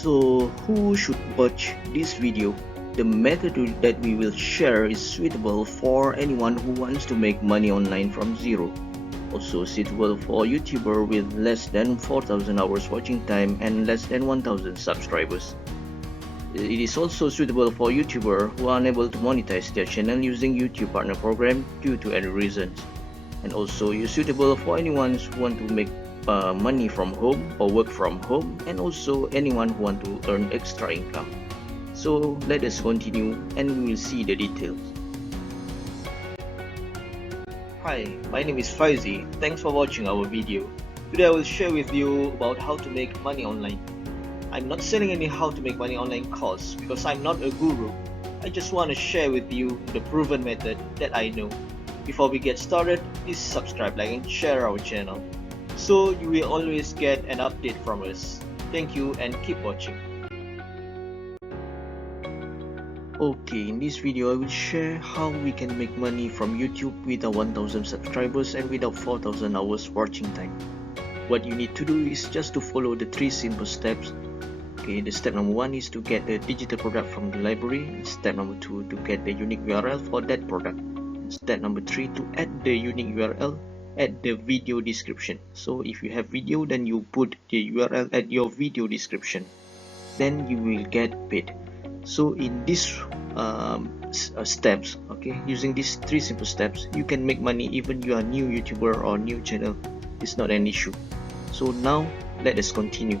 So who should watch this video? The method that we will share is suitable for anyone who wants to make money online from zero. Also suitable for YouTuber with less than 4,000 hours watching time and less than 1,000 subscribers. It is also suitable for YouTuber who are unable to monetize their channel using YouTube partner program due to any reasons. And also is suitable for anyone who want to make money from home or work from home, and also anyone who want to earn extra income. So let us continue and we will see the details. Hi, my name is Faizi. Thanks for watching our video. Today I will share with you about how to make money online. I'm not selling any how to make money online course because I'm not a guru. I just want to share with you the proven method that I know. Before we get started, please subscribe, like and share our channel, so you will always get an update from us. Thank you and keep watching. Okay, in this video I will share how we can make money from YouTube without 1,000 subscribers and without 4,000 hours watching time. What you need to do is just to follow the 3 simple steps. Okay, the step number 1 is to get the digital product from the library. Step number 2 to get the unique URL for that product. Step number 3 to add the unique URL at the video description. So if you have video, then you put the URL at your video description, then you will get paid. So in these steps, okay, using these 3 simple steps, you can make money even you are new YouTuber or new channel. It's not an issue. So now let us continue.